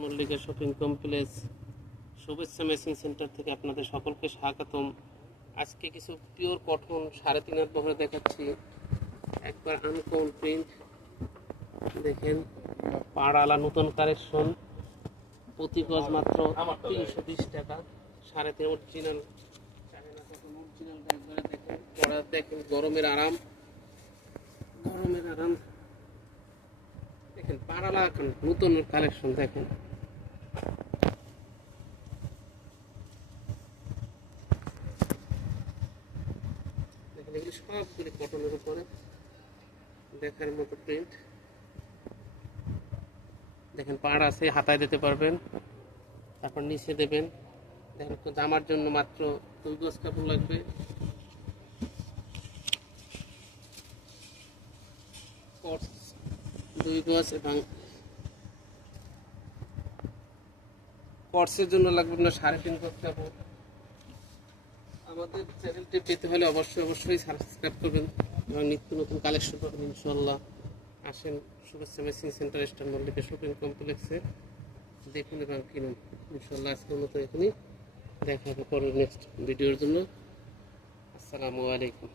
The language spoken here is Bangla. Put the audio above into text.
Mallika shopping complex Shubhechha machine centre থেকে আপনাদের সকলকে স্বাগতম। আজকে কিছু পিওর কটন সাড়ে তিন হাত বহরে দেখাচ্ছি। একবার আনকোন প্রিন্ট দেখেন পাড়ালা নতুন কালেকশন প্রতি গজ মাত্র তিনশো বিশ টাকা। সাড়ে তিন অরিজিনাল দেখেন দেখেন গরমের আরাম। গরমের আরাম। দেখেন পাড়ালা এখন নতুন কালেকশন দেখেন। এগুলি সবগুলি কটনের উপরে দেখার মতো প্রিন্ট দেখেন পাড় আছে, হাতায় দিতে পারবেন। তারপর নিচে দেবেন। দেখেন জামার জন্য মাত্র দুই গজ কাপড় লাগবে। দুই গজ এবং কটসের জন্য লাগবে না সাড়ে তিন গজ কাপড়। আমাদের চ্যানেলটি পেতে হলে অবশ্যই অবশ্যই সাবস্ক্রাইব করবেন এবং নিত্য নতুন কালেকশন পাবেন ইনশাল্লাহ আসেন, Shubhechha machine centre star Mallika shopping কমপ্লেক্সে দেখুন এবং কিনুন। ইনশাল্লাহ আজকের মতো এখানেই দেখা হবে পরের নেক্সট ভিডিওর জন্য। আসসালামু আলাইকুম।